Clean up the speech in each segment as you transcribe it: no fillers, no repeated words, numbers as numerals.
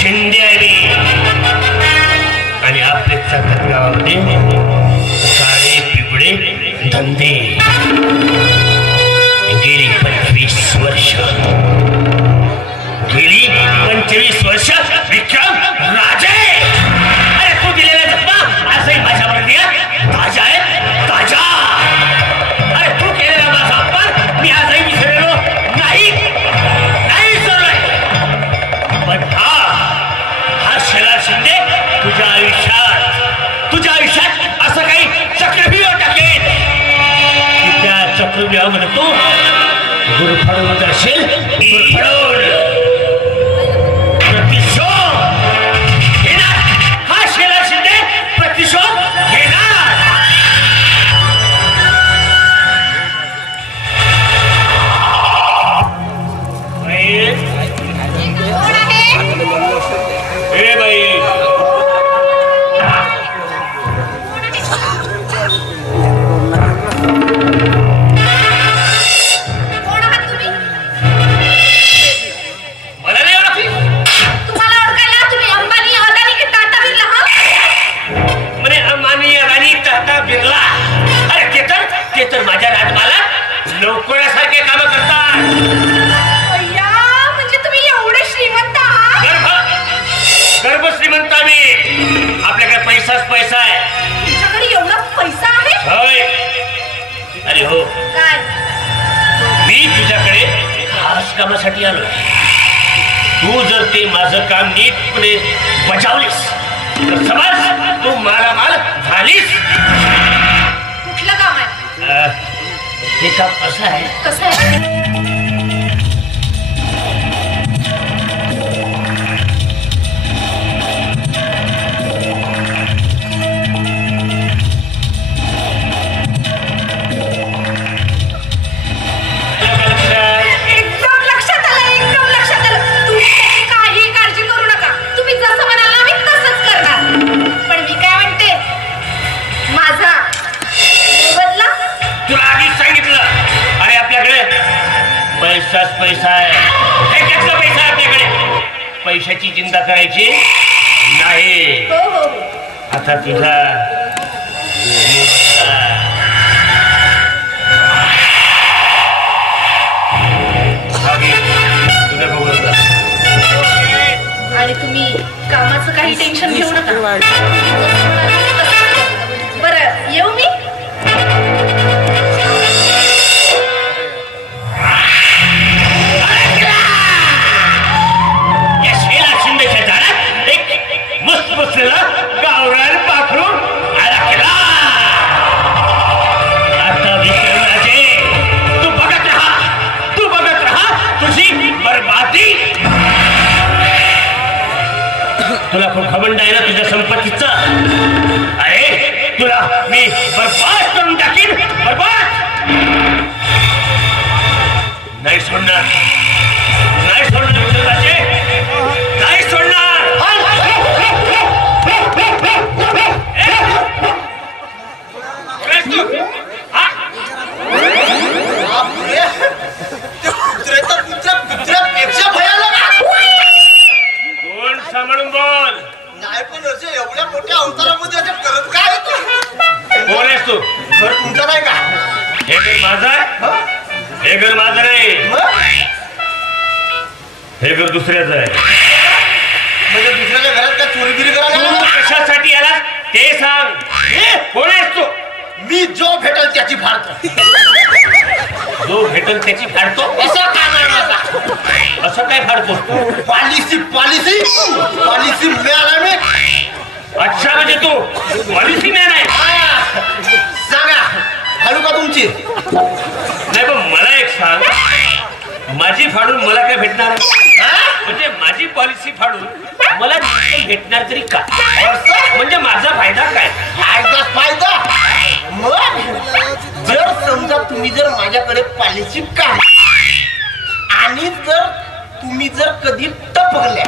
शिंदे आणि आपले चाकण गावामध्ये काळे पिवळे धंदे गेली 25 वर्ष विक्रम राजे. अरे तू दिलेला जन्म आजही माझ्यावर ताजा आहे ताजा. अरे तू केलेला माझा अपमान मी आजही विसरलेलो नाही विसरलोय. पण हा शेलार शिंदे तुझ्या आयुष्यात असं काही चक्रव्यूह टाकेल की त्या चक्रव्यूहामध्ये तू गुरफडवत असेल. प्रतिशोध घेणार. हा शेलार शिंदे प्रतिशोध घेणार. बाई तर माझ्या राजमाला नोकरासारखे काम करतात. म्हणजे तुम्ही एवढे श्रीमंत आहात? गर्भ श्रीमंत आम्ही. आपल्याकडे पैसाच पैसा आहे. तुमच्याकडे एवढा पैसा आहे? होय. अरे हो, काय? मी तुझ्याकडे खास कामासाठी आलो. तू जर ते माझं काम नीटपणे बजावलीस तर समज तू मालामाल झालीस. कुठलं काम आहे? हे काम असं आहे. कसं आहे? एकदम लक्षात आलं. तुम्ही त्याची काही काळजी करू नका. तुम्ही जसं म्हणाल आम्ही तसंच करणार. पण मी काय म्हणते, माझा बदला. तुला आधीच सांगितलं. अरे आपल्याकडे पैसाच पैसा आहे. हे कसला पैसा आहे आपल्याकडे. पैशाची चिंता करायची नाही. हो. आता तुझा आणि तुम्ही कामाचं काही टेन्शन घेऊ नका. बरं, येऊ मी? या शेलार शिंदेच्या झाडात एक मस्त बसलेला गावरान पाखरू अडकला. आता विक्रमराजे तू बघत राहा तुझी बरबादी. तुला खूप घमंड आहे ना तुझ्या संपत्तीचा. अरे तुला मी बरबाद करून टाकीन. बरबाद नाही सोडणार विक्रमराजे, नाही सोडणार. कोण सांभाळून बोल. नाही पण एवढ्या मोठ्या अवतारामध्ये करत काय कोण आहेस तू? घर तुमचं नाही का? हे घर माझं आहे. हे घर माझं नाही. हे घर दुसऱ्याचं आहे. म्हणजे दुसऱ्याच्या घरात काय चोरीगिरी करायला? तू कशासाठी आला ते सांग. कोण आहेस तू? मी जो भेटल त्याची फाडतो. जो भेटल त्याची फाडतो. असं काम आहे माझा. असं काय फाडतो? पॉलिसी मिळाला मी. अच्छा म्हणजे तू पॉलिसी मॅन आहे. सांगा फाडू का तुमची? नाही पण मला एक सांग, माझी फाडून मला काय भेटणार आहे? म्हणजे माझी पॉलिसी फाडून मला भेटणार तरी का? म्हणजे माझा फायदा काय? फायदा मग जर समजा तुम्ही जर माझ्याकडे पॉलिसी का आणि जर तुम्ही जर कधी टपकल्या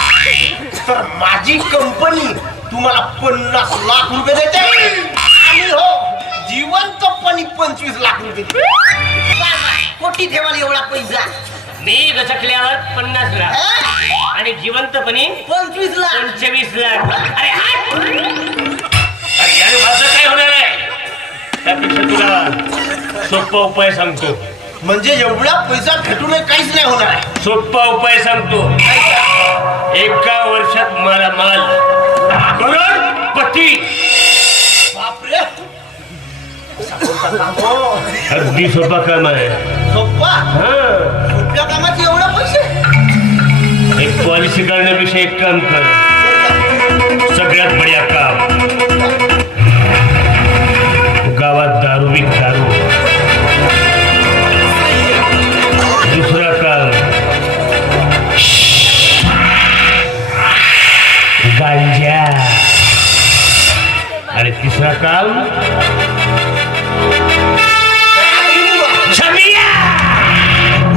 तर माझी कंपनी तुम्हाला 50 लाख रुपये देते आणि हो जिवंतपणी 25 लाख रुपये देते. कोटी ठेवाल एवढा पैसा. मी गचकल्यावर 50 लाख आणि जिवंतपणी 25 लाख. 25 लाख. अरे हात! अरे याने माझं काय होणार आहे? त्यापेक्षा तुला सोपा उपाय सांगतो. म्हणजे एवढा पैसा भेटून काहीच नाही होणार आहे. सोपा उपाय सांगतो. एका वर्षात मला माल करोडपती. बापरे. अगदी सोपा काम आहे. सोप्पा. हा, सोप्या कामाचे एवढे पैसे. एक पॉलिसी करण्यापेक्षा एक काम कर. सगळ्यात बढिया काम. गावात दारू विक दारू. दुसरा काम गांजा. आणि तिसरा काम छबिया.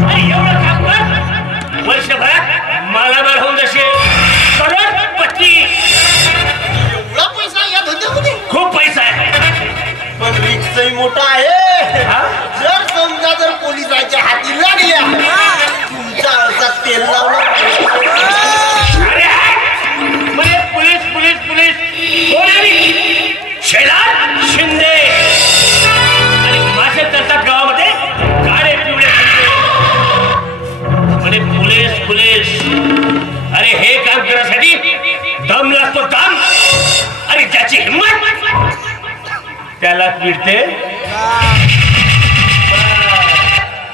अरे एवढं काम कर. वर्षभरात मालामाल होऊन जसे करोडपती. एवढा पैसा या धंद्यामध्ये. खूप पैसा आहे. पण रिक्सही मोठा आहे. हा? जर समजा जर पोलिसाच्या हाती लागल्या तुमच्या अर्जात तेल लावलं. अरे म्हणजे पोलीस पोलीस पोलीस कोणी शेलार शिंदे आणि माझे करतात गावामध्ये काळे पिवळे म्हणजे पोलीस पोलीस. अरे हे काम करण्यासाठी दम लागतो दम. अरे ज्याची हिंमत त्याला मिळते.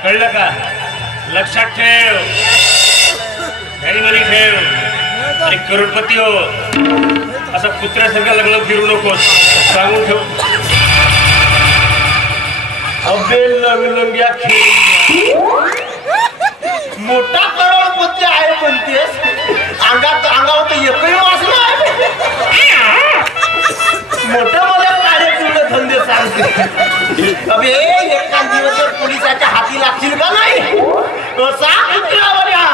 कळलं का? लक्षात ठेव. घरी ठेव. आणि करोडपती हो. असं कुत्र्यासारखं लग्न फिरू नकोस. सांगून ठेव. अबे लंगलंग्या खेळ. मोठा करोडपती आहे म्हणतेस. अंगावर तर एकही वास नाही. मोठं मला काळे पिवळे धंदे सांगते. अबे एका दिवस जर पोलिसाच्या हाती लागशील का नाही कसा कुत्र्यावर या.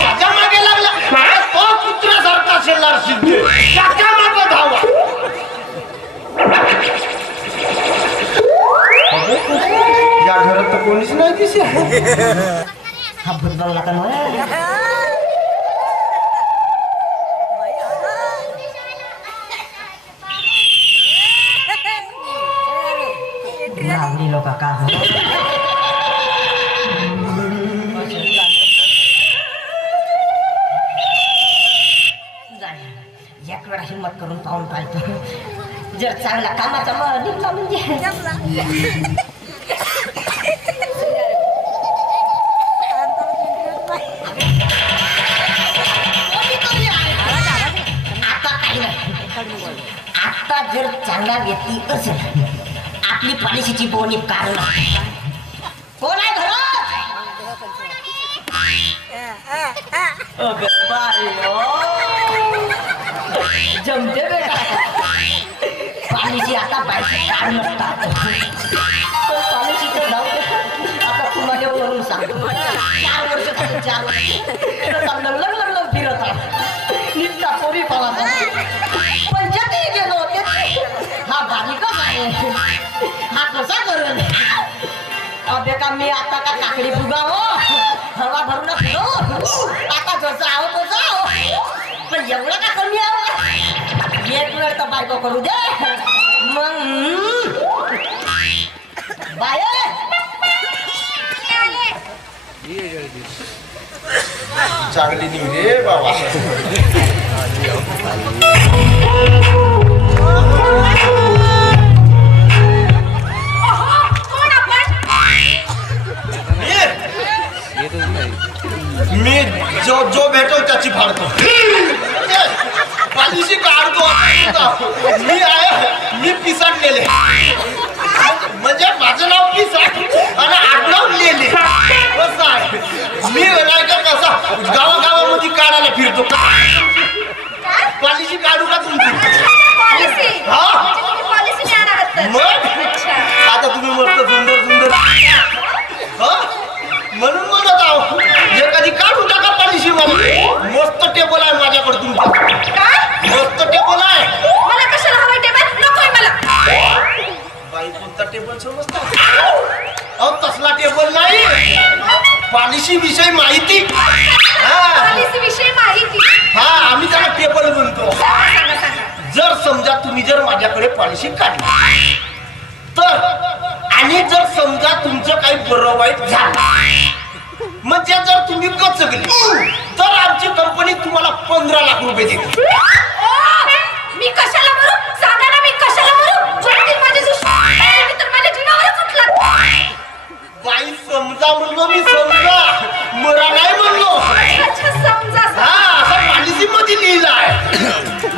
माझ्या मागे लागला तो कुत्र्यासारखा शेलार शिंदे. त्याच्या मागे धावा. या घरात तर कोणीच नाही दिसे. हा भूतबंगला का नावडी लोक का एक वेळा हिंमत करून पाहून पाहतो. जर चांगला कामाचा मग निघला म्हणजे आता जर चांगला व्यक्ती असेल आपली पॉलिसीची बोनी कारण कोण आहे घरात? जमते बेटा. पॉलिसी आता बाहेर काढ नसतात. पॉलिसीचं नाव आता तुम्हाला वरून सांगतो. 4 वर्ष 4 वर्ष लग्न फिरत निघता पोरी पाला पंचायती गेलो होते. हा बालिकच आहे. हा कसा करेल? अबे का मी आता का काकडी फुगाव हवा भरून फिरो. आता जसं आहो तसं आहो. पण एवढं का कमी आहो. एक वेळ तर बायको करू दे मग बाय. चांगली निघ रे बाबा. मी जो भेटो त्याची फाडतो. पॉलिसी काढतो. मी पिसाटलेले म्हणजे माझं नाव पिसाट आणि आडनाव लिहिले. कसं आहे मी नाही का कसा गावागावामध्ये काढायला फिरतो. पॉलिसी काढू का तुमची? पॉलिसी हा पॉलिसी मग आता तुम्ही मस्त सुंदर मस्त टेबल आहे माझ्याकडे तुमचा. काय मस्त टेबल आहे. मला कशाला हवाय टेबल नकोय मला बाई कोणता टेबल समजता? अहो तसला टेबल नाही, पॉलिसी विषयी माहिती. हा पॉलिसी विषयी माहिती हा आम्ही त्याला टेबल म्हणतो. सांगा सांगा जर समजा तुम्ही जर माझ्याकडे पॉलिसी काढली तर, आणि जर समजा तुमचं काही बरं वाईट झालं, म्हणजे जर तुम्ही गचकले तर आमची कंपनी तुम्हाला 15 लाख रुपये देते. मी कशाला मरू सांगा ना मी कशाला मरू जगतील माझे दुश्मन तर माझ्या जीवावरच उठलात बाई समजा म्हणलो मी, समजा मरा नाही म्हणलो. अच्छा समजा हा असं पॉलिसी मध्ये लिहिलं आहे.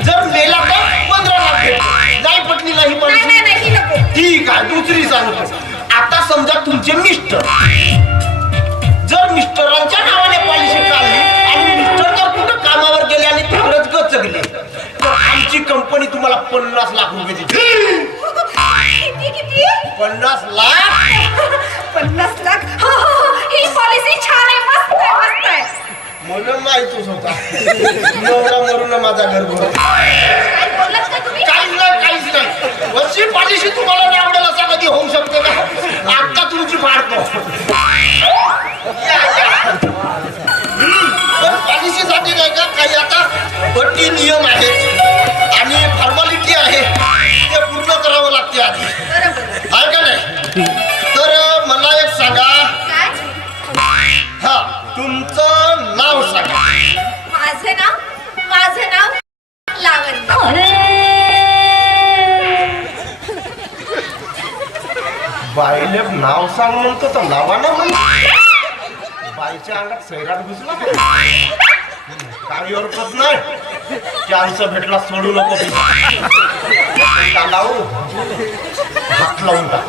जर मेला तर 15 लाख भेटते. नाही पटली नाही नाही पॉलिसी. नाही नाही ही नको ठीक आहे दुसरी सांगतो. आता समजा तुमचे मिस्टर, जर मिस्टरांच्या नावाने पॉलिसी काढली आणि मिस्टर जर कुठं कामावर गेले आणि तिकडच गचकले तर आमची कंपनी तुम्हाला 50 लाख रुपये देते. किती किती 50 लाख. 50 लाख ही पॉलिसी छान आहे मस्त आहे मस्त आहे मला माहितच होता नवरा मरून माझा घर भरला. काय बोललात का तुम्ही काहीच नाही. अशी पॉलिसी तुम्हाला नाही आवडेल असं कधी होऊ शकते का? आता तुमची फाडतो. पण पॉलिसीसाठी नाही का काही आता अटी नियम आहेत आणि फॉर्मॅलिटी आहे, ते पूर्ण करावं लागते आधी, बरोबर आहे का नाही? तर मला एक सांगा, काय हा तुमचं नाव सांगा. माझं नाव लावण्य बाईले नाव सांग म्हणतो तर नावा ना म्हण. बाईच्या अंगात सैराट घुसला काही हरकत नाही. चान्स भेटला सोडू नको. लावू हात लावून टाक.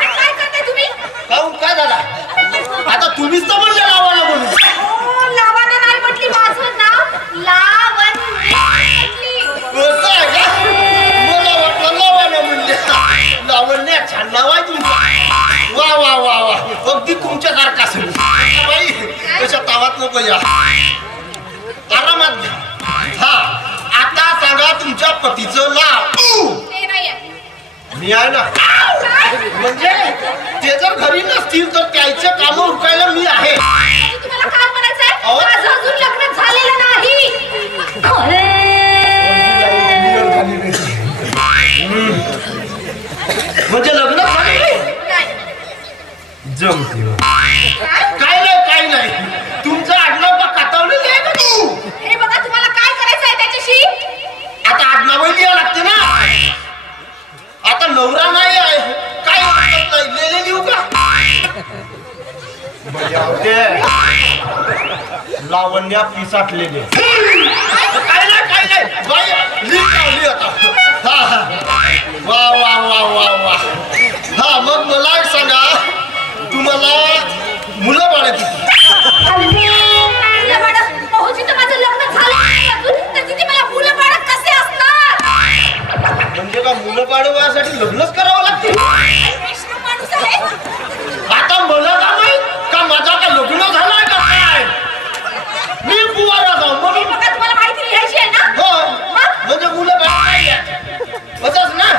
काय करताय तुम्ही काहून काय झाला? आता तुम्हीच तर म्हणले लावायला म्हणून. लावण्य नाही म्हटली माझं नाव लावण्य म्हटली. असं आहे का? मला वाटलं लावायला म्हणले. लावण्य छान नाव आहे तुमचं. वा वा वा वा अगदी तुमच्यासारखा असेल. बाई तशा तावात नको या, आरामात घ्या. हा आता सांगा तुमच्या पतीचं नाव. ते नाही आहे. मी आहे ना. म्हणजे ते जर घरी नसतील तर त्याचे काम उरकायला मी आहे. म्हणजे तुम्हाला काय म्हणायचंय अहो. माझं अजून लग्न झालेलं नाही म्हणजे लग्न झाले नाही. जमते. काय? काय नाही तुमचं आडनाव का कातावलेलं आहे का तू? हे बघा तुम्हाला काय करायचं आहे त्याच्याशी आता आडनावही लिहावं लागते ना. आता नवरा नाही आहे काय हरकत नाही, लेले लिहू का? लावण्या पिसाटलेले. काय नाही बाई लिह आता. हा वा वा वा वा वा. हा मग मला एक सांगा, तुम्हाला मुलं बाळ किती? मुलं बाळं, भाऊजी तर माझं लग्न झालं नाही अजून, तर तिथे मला मुलं बाळं कसे असणार? म्हणजे का मुलं बाळ व्हायसाठी लग्नच करावं लागते? वैष्णव माणूस आहे. आता मला का माहित का माझा का लग्न झालाय का काय? मी बुवारा जाऊ हे म्हणून. बघा तुम्हाला माहिती लिहायची आहे ना? हो म्हणजे मुलं बाळ नाही होतच ना.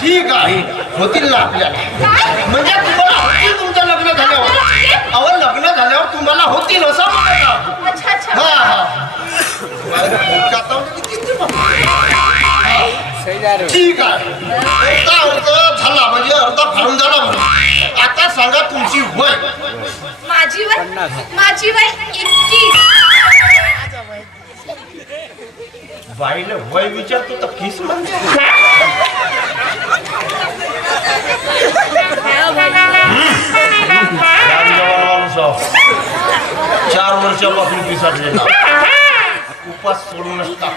ठीक आहे होतील ना आपल्याला. काय? म्हणजे तुम्हाला होतील तुमचं लग्न झाल्यावर. अहो लग्न झाल्यावर तुम्हाला होतील असं म्हणत. अच्छा अच्छा. हा हा ठीक आहे. अर्धा अर्ध झाला म्हणजे अर्धा फार्म झाला म्हणून. आता सांगा तुमची वय. माझी वय 21. बाईला वय विचारतो तर किस म्हणते. माणूस 4 वर्षापासून पिसाटलेला उपास सोडूनच टाक.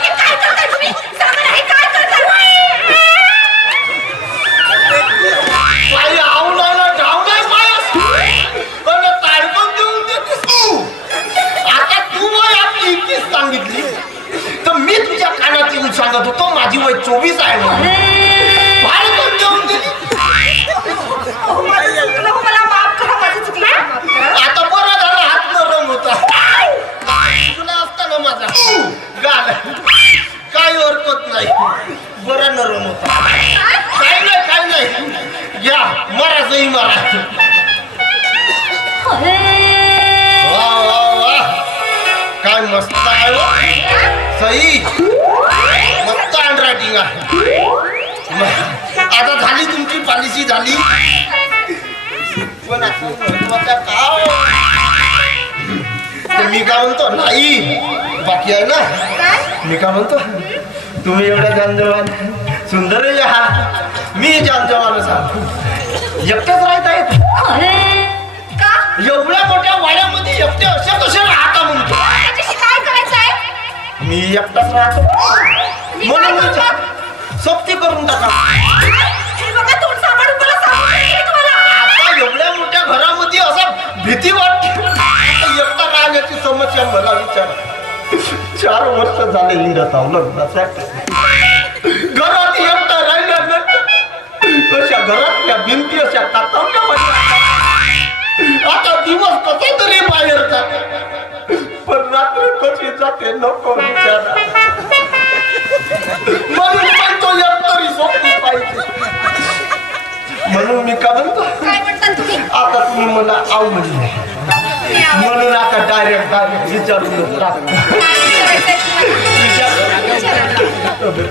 हे काय करताय तुम्ही? सांगा ना, हे काय करताय? बाई आऊ नाही ना ढाव नाही पायस पण ताडकन देऊन देतेस तू. आता तू वय आपली 21 सांगितली तर मी तुझ्या कानात येऊन सांगत होतो माझी वय 24 आहे म्हणून. फाडकन देऊन दिली. मारा सई मारा. वा वा वा काय मस्त आहे हो. सई मस्त हँडरायटिंग आहे. आता झाली तुमची पॉलिसी झाली. पण आता महत्वाचं काय तर मी काय म्हणतो नाही बाकी आहे ना. मी काय म्हणतो तुम्ही एवढ्या जानजवान सुंदर आहात. मी जानजवान सांगतो एकटेच राहत आहेत. का एवढ्या मोठ्या वाड्यामध्ये एकटे असे कसे राहता म्हणतो. त्याच्याशी काय करायचं आहे? मी एकटाच राहतो म्हणून मी सोबती करून टाका. हे बघा तोंड सांभाळून मला सांगू नये तुम्हाला. आता एवढ्या मोठ्या घरामध्ये असं भीती वाटते. एकटा राहण्याची समस्या मला विचार. 4 वर्ष झाले हिंडत आहो लग्नासाठी. घरात एकटा राहिल्यानंतर अशा घरातल्या भिंती अशा टाकावल्या पाहिजे. आता दिवस कसे तरी बाहेर जाते पण रात्र कशी जाते नको विचारा. म्हणून म्हणतो एकतरी सोबती पाहिजे. म्हणून मी का म्हणतो काय म्हणता तुम्ही? आता तुम्ही मला आव म्हणले म्हणून आता डायरेक्ट विचारून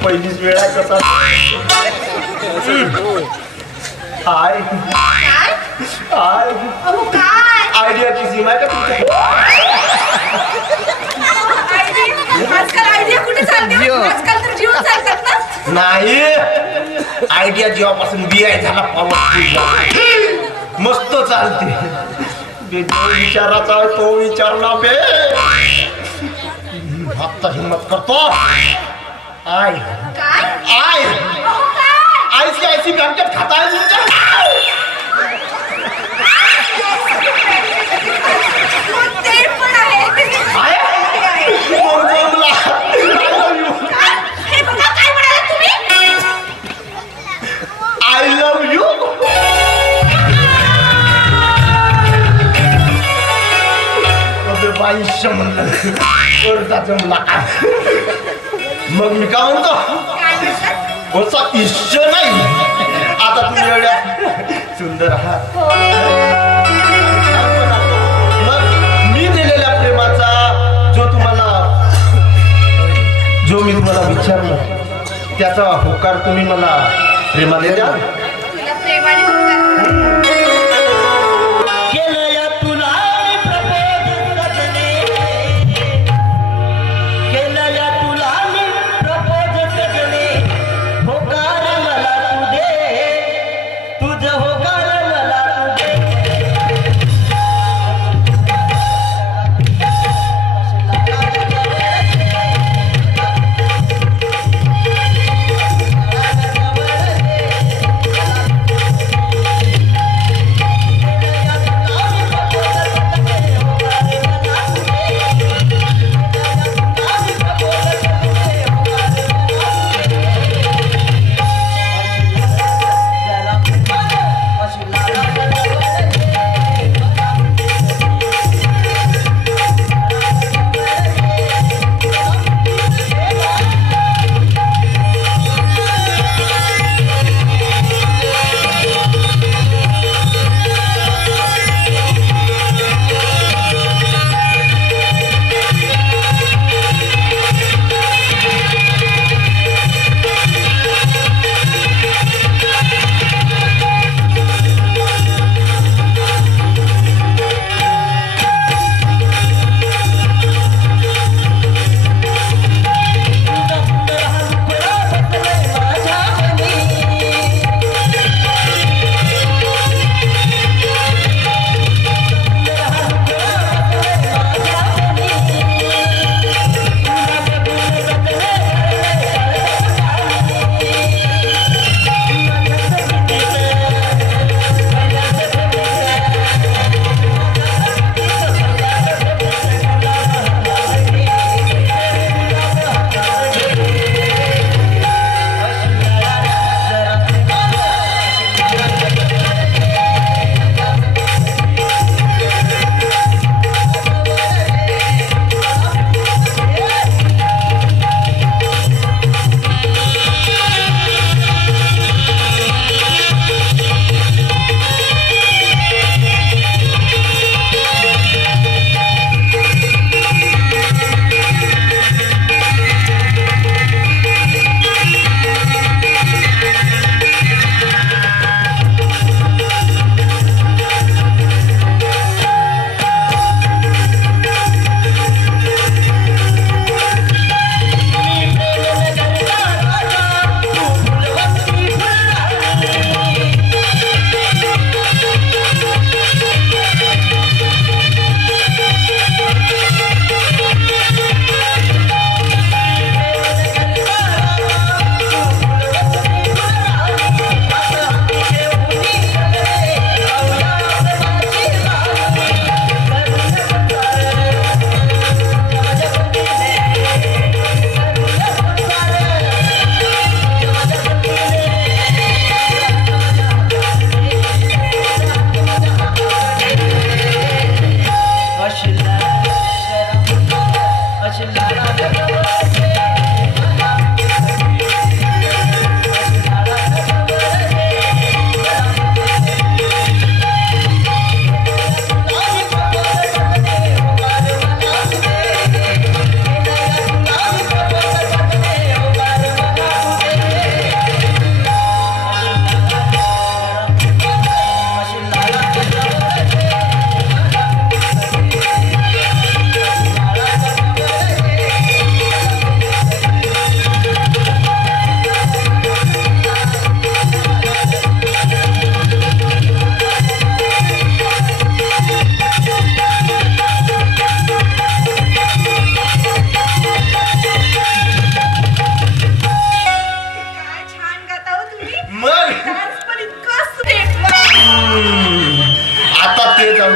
पहिलीच वेळा कसा हाय काय? हाय अहो काय? आयडियाची सीमा आहे का तुमच्या. आजकाल आयडिया कुठे चालते? आजकाल तर जीवन चालतात ना. नाही आयडिया जेव्हापासून बीआय झाला पॉवरफुल मस्त चालते. जो विचाराचा आहे तो विचारला बे. आता हिम्मत करतो. आय काय? आय अहो काय? ICICI बँकेत खाता आहे तुमच्या. ते पण आहे. हे बघा काय म्हणाले तुम्ही? I love you. बाईशे म्हणलं जमला. मग मी का म्हणतो काय म्हणतात? असा इश्य नाही. आता तुम्ही एवढ्या सुंदर आहात. मग मी दिलेल्या प्रेमाचा जो मी तुम्हाला विचारलं त्याचा होकार तुम्ही मला प्रेमाने द्या. तुला प्रेमाने होतात.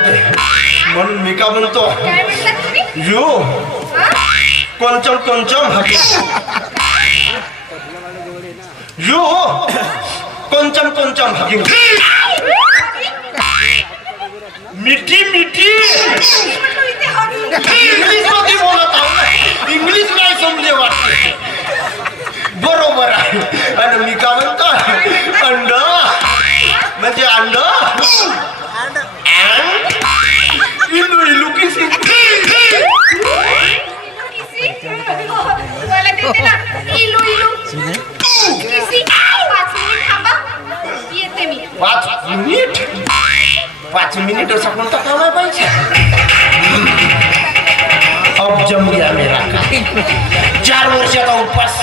म्हणते. म्हणून मी का म्हणतो काय म्हटलं तुम्ही? यू हा? कोणचम हकीम. यू कोणचम हकीम. मिठी म्हटलं इथे हॉटेल. इंग्लिश मध्ये बोलत आहो ना. इंग्लिश नाही समजे वाटते. बरोबर आहे. आणि मी का म्हणतो अंड म्हणजे अंड इलू किसी. मला देते ना इलू किसी. 5 मिनिट थांबा, येते मी. 5 मिनिट असा कोणता काम आहे पाहिजे. अब जम गया मेरा. 4 वर्षाचा उपवास.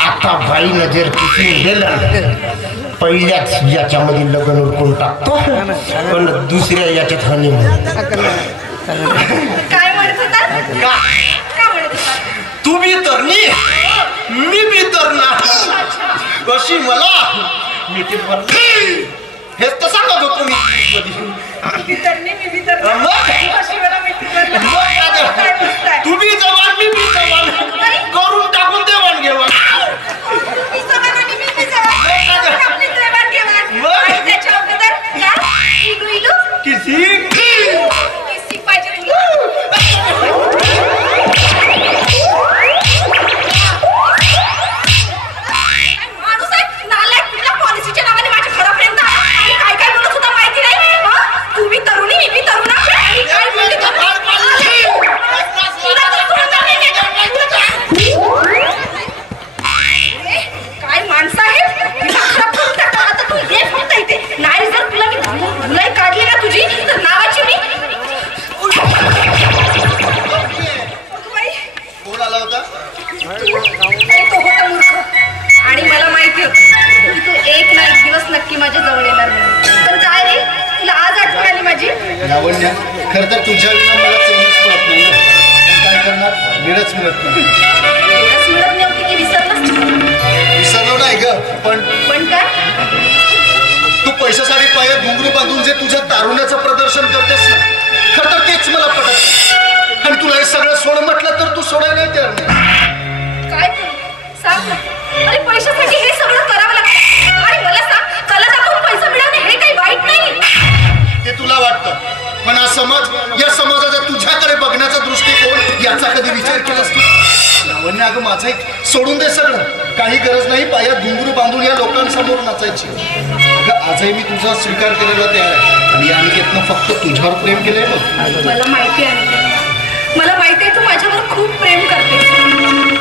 आता बाई नजर किती गेलं. पहिल्याच याच्यामध्ये लग्न उरकून टाकतो पण दुसऱ्या याच्यात हनीमून. काय म्हणत होता? काय म्हणत होता? तू बी तर मी बी तर ना. कशी मला मिठी पडली हेच तर सांगत होतो मी. मी तर नाही, मी तर नाही. अशी मला मिठी पडली. काय बोलताय? तू बी जवान मी बी जवान करून टाकून देवाण घेवाण. मी समान आणि मी समान. आपली देवाणघेवाण. आणि त्याच्या अगोदर काय? इलू किसी पाहिजे तुला. माणूस आहे, नालायक. कुठल्या पॉलिसीच्या नावाने माझ्या घरापर्यंत आला. आणि काय काय बोलत होता माहिती नाही. हं? तू बी तरुणी, मी बी तरुणा. आणि काय बोलली तू? तुला तर थोडं कमी नाही का? काय माणसं आहे? खराब करून टाका. आता तू ये फक्त इथे. नाही जर तुला मी धुलाई काढली ना तुझी तर नावाची मी. बाई, कोण आला होता. अरे तो होता मूर्ख. आणि मला माहिती होतं की तू एक ना एक दिवस नक्की माझ्या जवळ येणार म्हणून. पण काय रे, तुला आज आठवण आली माझी? लावण्या खर तर तुझ्या विना मला चैनच पडत नाही. काय करणार, वेळच मिळत नाही. वेळच मिळत नव्हती की विसरलास? विसरलो नाही ग, पण पण काय? तू पैशासाठी पायात घुंगरू बांधून जे तुझ्या तारुण्याचं प्रदर्शन करतेस ना, खर तर तेच मला पटत नाही. आणि तुला हे सगळं सोड म्हटलं तर तू सोडायला नाही तयार नाही. काय करू सांग ना. अरे पैशासाठी हे सगळं करावं लागतं. आणि मला सांग, कला दाखवून पैसा मिळवणे हे काही वाईट नाही. ते तुला वाटतं, पण हा समाज, या समाजाचा तुझ्याकडे बघण्याचा दृष्टिकोन याचा कधी विचार केलास तू? लावण्या अगं माझं एक सोडून दे सगळं. काही गरज नाही पायात घुंगरू बांधून या लोकांसमोर नाचायची. अगं आजही मी तुझा स्वीकार करायला तयार आहे. आणि या अनिकेतनं फक्त तुझ्यावर प्रेम केलंय बघ. मला माहिती आहे, मला माहिती आहे तू माझ्यावर खूप प्रेम करते.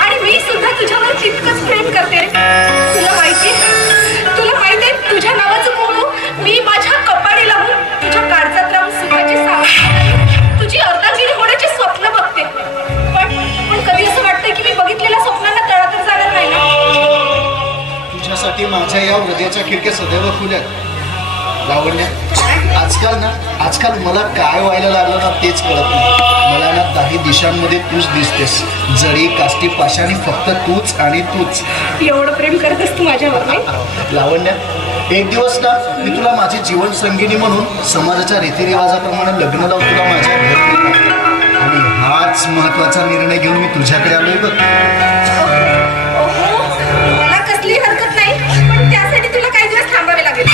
आणि मी सुद्धा तुझ्यावर तितकंच प्रेम करते. तुला माहिती आहे तुझ्या नावाचं मोरू मी माझ्या कपाळी लावून तुझ्या काळजात लावून सुखाची सावली तुझी अर्धागिरी होण्याचे स्वप्न बघते. पण कधी असं वाटतं की मी बघितलेल्या स्वप्नांना तळा तर जाणार नाही ना. तुझ्यासाठी माझ्या या हृदयाच्या खिडक्या सदैव खुल्या. लावण्या आजकाल मला काय व्हायला लागलं ना तेच कळत नाही. मला ना 10 दिशांमध्ये तूच दिसतेस. जडी काष्टी पाशाणी फक्त तूच आणि तूच. एवढं प्रेम करतेस तू माझ्यावर नाही? लावण्या एक दिवस ना मी तुला माझी जीवन संगिनी म्हणून समाजाच्या रीतिरिवाजाप्रमाणे लग्न लावून तुला माझ्या घरी नेणार. आणि हाच महत्वाचा निर्णय घेऊन मी तुझ्याकडे आलोय बघ. मला कसली हरकत नाही, पण त्यासाठी तुला काही दिवस थांबावे लागेल.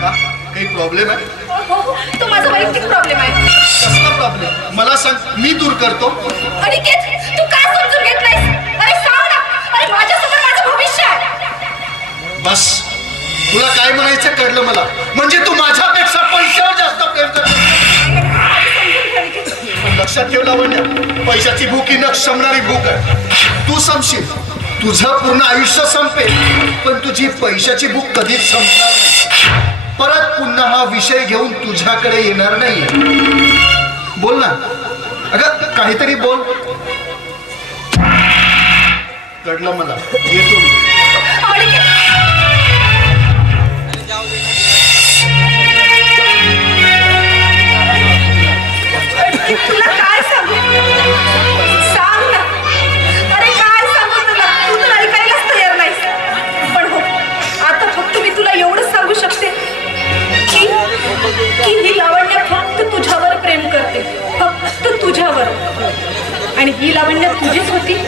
का काही प्रॉब्लेम आहे? हो, तो माझा वैयक्तिक प्रॉब्लेम आहे. कसला प्रॉब्लेम मला सांग, मी दूर करतो. अनिकेत, तू काय समजून घेत नाहीस? अरे सांग ना. अरे माझ्यासमोर माझं भविष्य आहे. बस तुला काय म्हणायचं कळलं मला. म्हणजे तू माझ्यापेक्षा पैशावर जास्त प्रेम करतो. पण लक्षात ठेव लावण्या, पैशाची भूक ही न क्षमणारी भूक आहे. तू संपशील, तुझं पूर्ण आयुष्य संपेल, पण तुझी पैशाची भूक कधीच संपणार नाही. परत पुन्हा हा विषय घेऊन तुझ्याकडे येणार नाही. बोल ना अगं, काहीतरी बोल. कळलं मला, येतो मी. तुला काय सांगू? सांग ना. अरे काय सांगू तुला? तू तर ऐकायलाच तयार नाहीस. पण हो, आता फक्त मी तुला एवढंच सांगू शकते की लावण्य तुझीच होती?